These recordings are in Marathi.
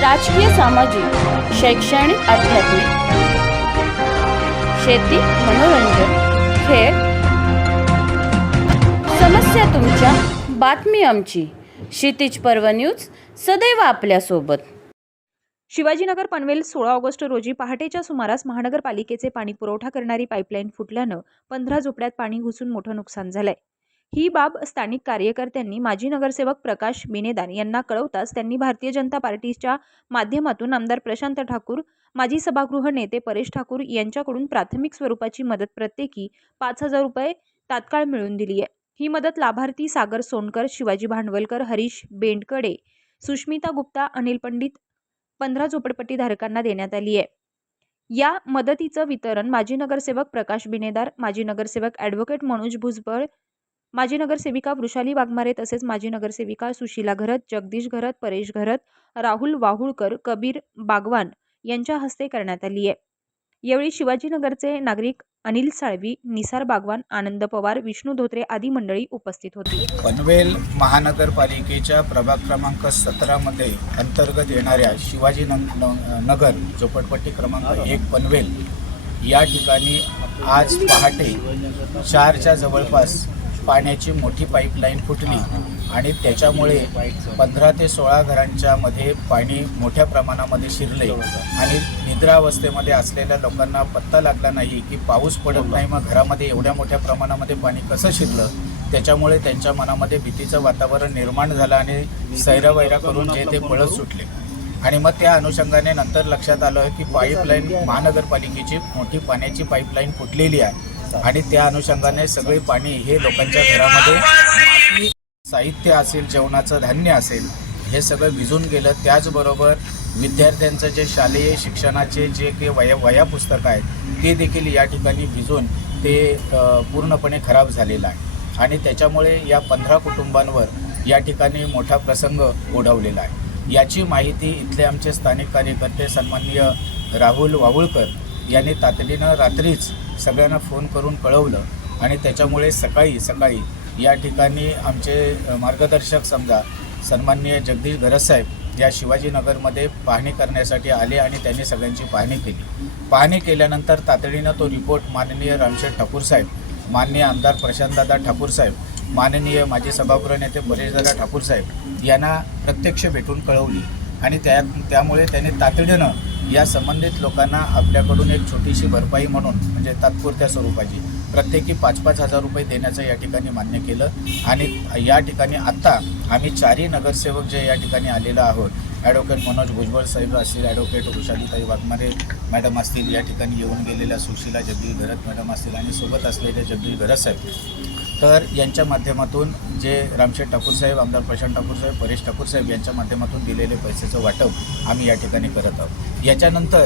राजकीय सामाजिक शैक्षणिक आध्यात्मिक. शेती मनोरंजन खेळ. समस्या तुमच्या बातमी आमची. क्षितिज पर्व न्यूज सदैव आपल्यासोबत. शिवाजीनगर पनवेल सोळा ऑगस्ट रोजी पहाटेच्या सुमारास महानगरपालिकेचे पाणी पुरवठा करणारी पाईपलाईन फुटल्यानं पंधरा झोपड्यात पाणी घुसून मोठं नुकसान झालंय. ही बाब स्थानिक कार्यकर्त्यांनी माजी नगरसेवक प्रकाश बिनेदार यांना कळवताच त्यांनी भारतीय जनता पार्टीच्या माध्यमातून आमदार प्रशांत ठाकूर माजी सभागृह नेते परेश ठाकूर यांच्याकडून प्राथमिक स्वरूपाची मदत प्रत्येकी पाच हजार रुपये तात्काळ मिळवून दिली आहे. ही मदत लाभार्थी सागर सोनकर शिवाजी भांडवलकर हरीश बेंडकडे सुष्मिता गुप्ता अनिल पंडित पंधरा झोपडपट्टीधारकांना देण्यात आली आहे. या मदतीचं वितरण माजी नगरसेवक प्रकाश बिनेदार माजी नगरसेवक ॲडव्होकेट मनोज भुजबळ माजी नगरसेविका वृषाली वाघमारे तसेच माजी नगरसेविका सुशीला घरत जगदीश घरत परेश घरत राहुल वाहुळकर कबीर बागवान यांच्या हस्ते करण्यात आली आहे. यावेळी शिवाजीनगरचे नागरिक अनिल साळवी निसार बागवान आनंद पवार विष्णू धोत्रे आदी मंडळी उपस्थित होती. पनवेल महानगरपालिकेच्या प्रभाग क्रमांक सतरामध्ये अंतर्गत येणाऱ्या शिवाजी नगर झोपडपट्टी क्रमांक एक पनवेल या ठिकाणी आज पहाटे चारच्या जवळपास पाण्याची मोठी पाईपलाईन फुटली. आणि त्याच्यामुळे पंधरा ते सोळा घरांच्या मध्ये पाणी मोठ्या प्रमाणामध्ये शिरले. आणि निद्रावस्थेमध्ये असलेल्या लोकांना पत्ता लागला नाही की पाऊस पडत नाही मग घरामध्ये एवढ्या मोठ्या प्रमाणामध्ये पाणी कसं शिरलं? त्याच्यामुळे त्यांच्या मनामध्ये भीतीचं वातावरण निर्माण झालं आणि सैरावैरा करून जे ते पळत सुटले. आणि मग त्या अनुषंगाने नंतर लक्षात आलं की पाईपलाईन महानगरपालिकेची मोठी पाण्याची पाईपलाईन फुटलेली आहे. आणि त्या अनुषंगाने सगळे पाणी हे लोकांच्या घरामध्ये साहित्य असेल जेवणाचं धान्य असेल हे सगळं भिजून गेलं. त्याचबरोबर विद्यार्थ्यांचं जे शालेय शिक्षणाचे जे काही वया वया पुस्तकं आहेत ते देखील या ठिकाणी भिजून ते पूर्णपणे खराब झालेलं आहे. आणि त्याच्यामुळे या पंधरा कुटुंबांवर या ठिकाणी मोठा प्रसंग ओढवलेला आहे. याची माहिती इथले आमचे स्थानिक कार्यकर्ते सन्माननीय राहुल वावुळकर यांनी तातडीनं रात्रीच सगळ्यांना फोन करून कळवलं आणि त्याच्यामुळे सकाळी सकाळी या ठिकाणी आमचे मार्गदर्शक समजा सन्माननीय जगदीश घरसाहेब या शिवाजीनगरमध्ये पाहणी करण्यासाठी आले आणि त्यांनी सगळ्यांची पाहणी केली. पाहणी केल्यानंतर तातडीनं तो रिपोर्ट माननीय रामशेठ ठाकूर साहेब माननीय आमदार प्रशांतदादा ठाकूर साहेब माननीय माजी सभागृह नेते परेशदादा ठाकूर साहेब यांना प्रत्यक्ष भेटून कळवली आणि त्या त्यामुळे त्यांनी तातडीनं या संबंधित लोकांना आपल्याकडून एक छोटीशी भरपाई म्हणून म्हणजे तात्पुरत्या स्वरूपाची प्रत्येकी पाच पाच हजार रुपये देण्याचं या ठिकाणी मान्य केलं. आणि या ठिकाणी आत्ता आम्ही चारही नगरसेवक जे या ठिकाणी आलेलो आहोत ॲडव्होकेट मनोज भुजबळ साहेब असतील ॲडव्होकेट वृषालीताई वाघमारे मॅडम असतील या ठिकाणी येऊन गेलेल्या सुशीला जगदीश घरत मॅडम असतील आणि सोबत असलेले जगदीश घरत साहेब तर यांच्या माध्यमातून जे रामशेठ ठाकूर साहेब आमदार प्रशांत ठाकूर साहेब परेश ठाकूर साहेब यांच्या माध्यमातून दिलेले पैशाचं वाटप आम्ही या ठिकाणी करत आहोत. याच्यानंतर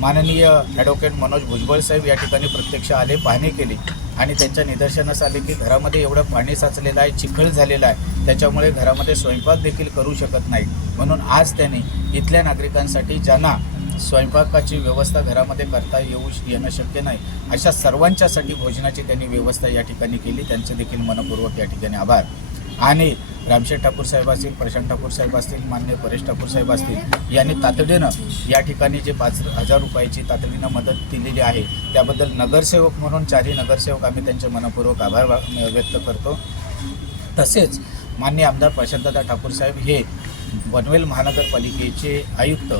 माननीय ॲडव्होकेट मनोज भुजबळ साहेब या ठिकाणी प्रत्यक्ष आले पाहणी केली आणि त्यांच्या निदर्शनास आले की घरामध्ये एवढं पाणी साचलेलं आहे चिखल झालेला आहे त्याच्यामुळे घरामध्ये स्वयंपाक देखील करू शकत नाही म्हणून आज त्यांनी इथल्या नागरिकांसाठी ज्यांना स्वयंपाकाची व्यवस्था घरामध्ये करता येऊ येणं शक्य नाही. अशा सर्वांच्यासाठी भोजनाची त्यांनी व्यवस्था या ठिकाणी केली. त्यांचे देखील मनपूर्वक या ठिकाणी आभार. आणि रामशेठ ठाकूर साहेब असतील प्रशांत ठाकूर साहेब असतील मान्य परेश ठाकूर साहेब असतील यांनी तातडीनं या ठिकाणी जे पाच हजार रुपयाची तातडीनं मदत दिलेली आहे त्याबद्दल नगरसेवक म्हणून चारही नगरसेवक आम्ही त्यांचे मनपूर्वक आभार व्यक्त करतो. तसेच मान्य आमदार प्रशांतदा ठाकूर साहेब हे पनवेल महानगरपालिकेचे आयुक्त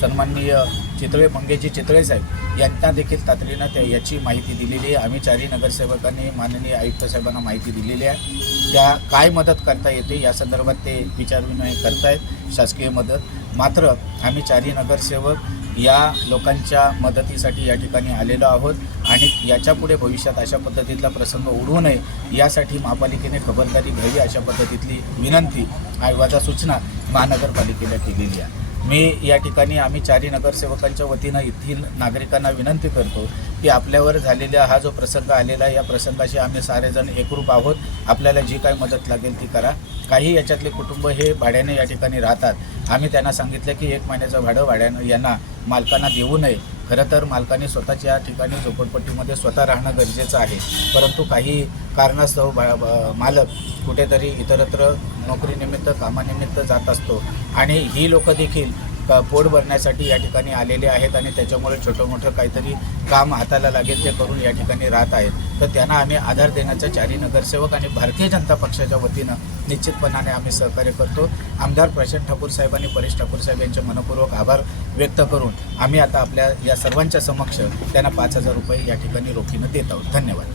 सन्माननीय चितळे मंगेजी चितळे साहेब यांना देखील तातडीनं त्या याची माहिती दिलेली आहे. आम्ही चारही नगरसेवकांनी माननीय आयुक्त साहेबांना माहिती दिलेली आहे. त्या काय मदत करता येते या संदर्भात ते विचारविनिमय करतायत शासकीय मदत. मात्र आम्ही चारही नगरसेवक या लोकांच्या मदतीसाठी या ठिकाणी आलेलो आहोत आणि याच्यापुढे भविष्यात अशा पद्धतीतला प्रसंग उडवू नये यासाठी महापालिकेने खबरदारी घ्यावी अशा पद्धतीतली विनंती आयोगाच्या सूचना महानगरपालिकेला केलेली आहे. मी या ठिकाणी आम्ही चारी नगरसेवकांच्या वतीनं येथील नागरिकांना विनंती करतो की आपल्यावर झालेला हा जो प्रसंग आलेला आहे या प्रसंगाशी आम्ही सारेजण एकरूप आहोत. आपल्याला जी काही मदत लागेल ती करा. काही याच्यातले कुटुंब हे भाड्याने या ठिकाणी राहतात. आम्ही त्यांना सांगितलं की एक महिन्याचं भाडं भाड्यानं यांना मालकांना देऊ नये. खरं तर मालकाने स्वतःच्या ठिकाणी झोपडपट्टीमध्ये स्वतः राहणं गरजेचं आहे. परंतु काही कारणास्तव बा- मालक कुठेतरी इतरत्र नोकरीनिमित्त कामानिमित्त जात असतो. आणि ही लोकं देखील क- पोट भरण्यासाठी या ठिकाणी आलेले आहेत आणि त्याच्यामुळे छोटं मोठं काहीतरी काम हाताला लागेल ते करून या ठिकाणी राहत आहेत. तर त्यांना आम्ही आधार देण्याचा चारी नगरसेवक आणि भारतीय जनता पक्षाच्या वतीनं निश्चितपणाने आम्ही सहकार्य करतो. आमदार प्रशांत ठाकूर साहेब आणि परेश ठाकूर साहेब यांचे मनपूर्वक आभार व्यक्त करून आम्ही आता आपल्या या सर्वांच्या समक्ष त्यांना पाच हजार रुपये या ठिकाणी रोखीनं देत आहोत. धन्यवाद.